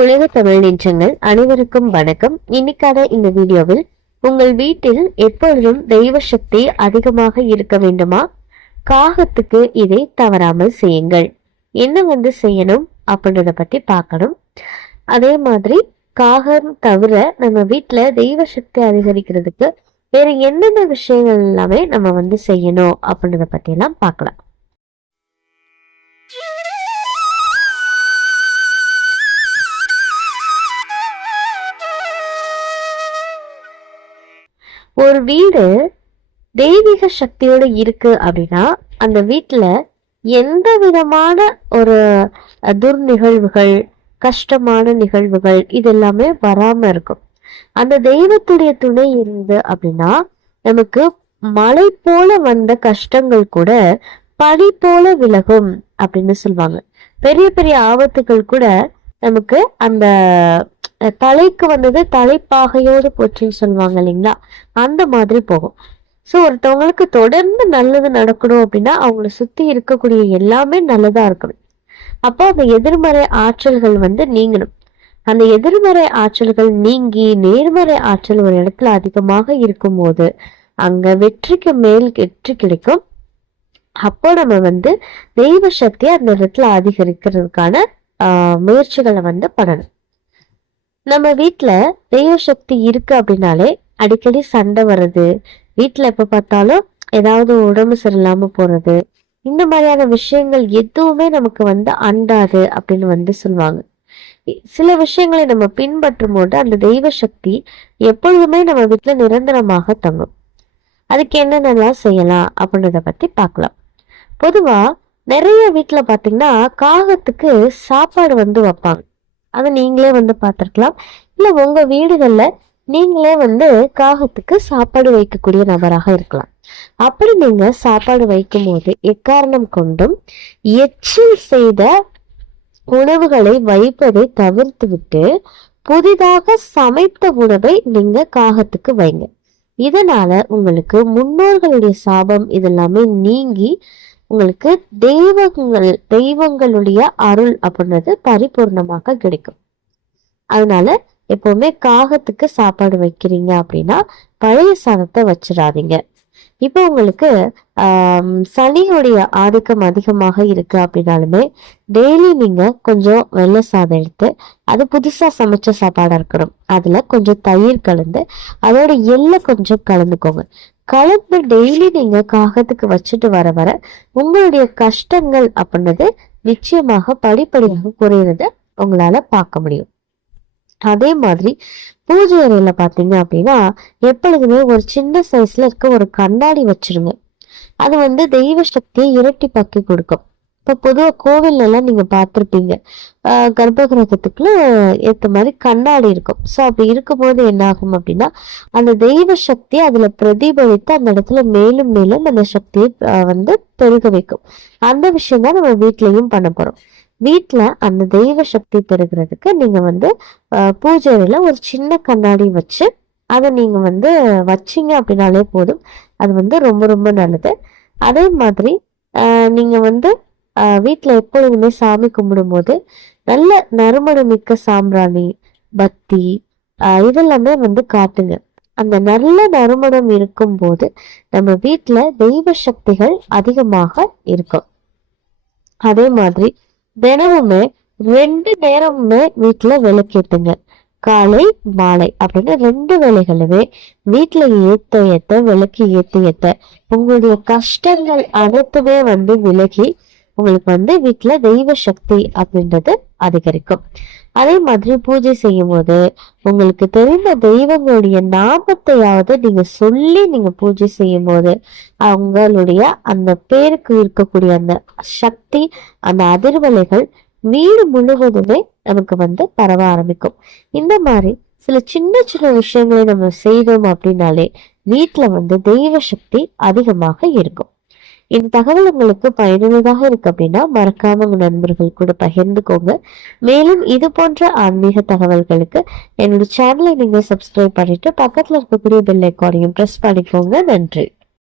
உலக தமிழ் நின்றங்கள் அனைவருக்கும் வணக்கம். இன்னைக்கான இந்த வீடியோவில் உங்கள் வீட்டில் எப்பொழுதும் தெய்வ சக்தி அதிகமாக இருக்க வேண்டுமா? காகத்துக்கு இதை தவறாமல் செய்யுங்கள். என்ன வந்து செய்யணும் அப்படின்றத பத்தி பார்க்கணும். அதே மாதிரி காகம் தவிர நம்ம வீட்டில் தெய்வ சக்தி அதிகரிக்கிறதுக்கு வேற என்னென்ன விஷயங்கள் எல்லாமே நம்ம வந்து செய்யணும் அப்படின்றத பத்தி எல்லாம் பார்க்கலாம். ஒரு வீடு தெய்வீக சக்தியோடு இருக்கு அப்படின்னா அந்த வீட்டில் எந்த விதமான ஒரு துர்நிகழ்வுகள் கஷ்டமான நிகழ்வுகள் இது எல்லாமே வராம இருக்கும். அந்த தெய்வத்துடைய துணை இருந்து அப்படின்னா நமக்கு மழை போல வந்த கஷ்டங்கள் கூட பனி போல விலகும் அப்படின்னு சொல்லுவாங்க பெரிய பெரிய ஆபத்துகள் கூட நமக்கு அந்த தலைக்கு வந்தது தலைப்பாகையோடு போச்சுன்னு சொல்லுவாங்க இல்லைங்களா? அந்த மாதிரி போகும். ஸோ ஒருத்தவங்களுக்கு தொடர்ந்து நல்லது நடக்கணும் அப்படின்னா அவங்கள சுத்தி இருக்கக்கூடிய எல்லாமே நல்லதா இருக்கணும். அப்போ அந்த எதிர்மறை ஆற்றல்கள் வந்து நீங்கணும். அந்த எதிர்மறை ஆற்றல்கள் நீங்கி நேர்மறை ஆற்றல் ஒரு இடத்துல அதிகமாக இருக்கும்போது அங்கே அங்க வெற்றிக்கு மேல் வெற்றி கிடைக்கும். அப்போ நம்ம வந்து தெய்வ சக்தியை அந்த இடத்துல அதிகரிக்கிறதுக்கான முயற்சிகளை வந்து பண்ணணும். நம்ம வீட்டில் தெய்வ சக்தி இருக்கு அப்படின்னாலே அடிக்கடி சண்டை வர்றது வீட்டில் எப்போ பார்த்தாலும் ஏதாவது உடம்பு சரியில்லாமல் போகிறது இந்த மாதிரியான விஷயங்கள் எதுவுமே நமக்கு வந்து அண்டாது அப்படின்னு வந்து சொல்லுவாங்க. சில விஷயங்களை நம்ம பின்பற்றும் போது அந்த தெய்வ சக்தி எப்பொழுதுமே நம்ம வீட்டில் நிரந்தரமாக தங்கும். அதுக்கு என்னென்னலாம் செய்யலாம் அப்படின்றத பற்றி பார்க்கலாம். பொதுவாக நிறைய வீட்டில் பார்த்தீங்கன்னா காகத்துக்கு சாப்பாடு வந்து வைப்பாங்க. அதை நீங்களே வந்து பார்த்துருக்கலாம். இல்லை உங்கள் வீடுகளில் நீங்களே வந்து காகத்துக்கு சாப்பாடு வைக்கக்கூடிய நபராக இருக்கலாம். அப்படி நீங்க சாப்பாடு வைக்கும் போது எக்காரணம் கொண்டும் எச்சில் செய்த உணவுகளை வைப்பதை தவிர்த்து விட்டு புதிதாக சமைத்த உணவை நீங்க காகத்துக்கு வைங்க. இதனால உங்களுக்கு முன்னோர்களுடைய சாபம் இதெல்லாமே நீங்கி உங்களுக்கு தெய்வங்கள் தெய்வங்களுடைய அருள் அப்படின்றது பரிபூர்ணமாக கிடைக்கும். அதனால எப்பவுமே காகத்துக்கு சாப்பாடு வைக்கிறீங்க அப்படின்னா பழைய சாதத்தை வச்சிடாதீங்க. இப்போ உங்களுக்கு சனியுடைய ஆதிக்கம் அதிகமாக இருக்கு அப்படின்னாலுமே டெய்லி நீங்க கொஞ்சம் வெள்ளை சாதம் எடுத்து அது புதுசா சமைச்ச சாப்பாடா இருக்கணும் அதுல கொஞ்சம் தயிர் கலந்து அதோட எல்லை கொஞ்சம் கலந்துக்கோங்க. கலந்து டெய்லி நீங்க காகத்துக்கு வச்சுட்டு வர வர உங்களுடைய கஷ்டங்கள் அப்படின்றது நிச்சயமாக படிப்படியாக குறையிறத உங்களால பார்க்க முடியும். அதே மாதிரி பூஜை அறையில பாத்தீங்க அப்படின்னா எப்பொழுதுமே ஒரு சின்ன சைஸ்ல இருக்க ஒரு கண்ணாடி வச்சிருங்க. அது வந்து தெய்வ சக்தியை இரட்டி பக்கி கொடுக்கும். இப்போ பொதுவாக கோவில் நீங்கள் பார்த்துருப்பீங்க. கர்ப்ப ஏற்ற மாதிரி கண்ணாடி இருக்கும். ஸோ அப்படி இருக்கும்போது என்ன ஆகும் அப்படின்னா அந்த தெய்வ சக்தியை அதில் பிரதிபலித்து அந்த இடத்துல மேலும் மேலும் அந்த சக்தியை வந்து பெருக வைக்கும். அந்த விஷயம் தான் நம்ம வீட்லேயும் பண்ண போகிறோம் வீட்டில் அந்த தெய்வ சக்தி பெறுகிறதுக்கு நீங்கள் வந்து பூஜையில் ஒரு சின்ன கண்ணாடி வச்சு அதை நீங்கள் வந்து வச்சிங்க அப்படின்னாலே போதும். அது வந்து ரொம்ப ரொம்ப நல்லது. அதே மாதிரி நீங்கள் வந்து வீட்டில் எப்பொழுதுமே சாமி கும்பிடும்போது நல்ல நறுமணம் மிக்க சாம்பிராணி பக்தி இதெல்லாமே வந்து காட்டுங்க. அந்த நல்ல நறுமணம் இருக்கும் போது நம்ம வீட்டில் தெய்வ சக்திகள் அதிகமாக இருக்கும். அதே மாதிரி தினமுமே ரெண்டு நேரமுமே வீட்டில் விளக்கேத்துங்க. காலை மாலை அப்படின்னு ரெண்டு வேலைகளுமே வீட்டுல ஏத்த ஏத்த விளக்கு ஏத்த ஏத்த. உங்களுடைய கஷ்டங்கள் அனைத்துமே வந்து விலகி உங்களுக்கு வந்து வீட்டுல தெய்வ சக்தி அப்படின்றது அதிகரிக்கும். அதே மாதிரி பூஜை செய்யும் போது உங்களுக்கு தெரிந்த தெய்வங்களுடைய நாமத்தையாவது நீங்க சொல்லி நீங்க பூஜை செய்யும் போது அவங்களுடைய அந்த பேருக்கு இருக்கக்கூடிய அந்த சக்தி அந்த அதிர்வலைகள் வீடு முழுவதுமே நமக்கு வந்து பரவ ஆரம்பிக்கும். இந்த மாதிரி சில சின்ன சின்ன விஷயங்களை நம்ம செய்தோம் அப்படின்னாலே வீட்டுல வந்து தெய்வ சக்தி அதிகமாக இருக்கும். இந்த தகவல் உங்களுக்கு பயனுள்ளதாக இருக்கு அப்படின்னா மறக்காம உங்க நண்பர்கள் கூட பகிர்ந்துக்கோங்க. மேலும் இது போன்ற ஆன்மீக தகவல்களுக்கு என்னோட சேனலை நீங்க சப்ஸ்கிரைப் பண்ணிட்டு பக்கத்துல இருக்கக்கூடிய பெல் ஐக்கானையும் ப்ரெஸ் பண்ணிக்கோங்க. நன்றி.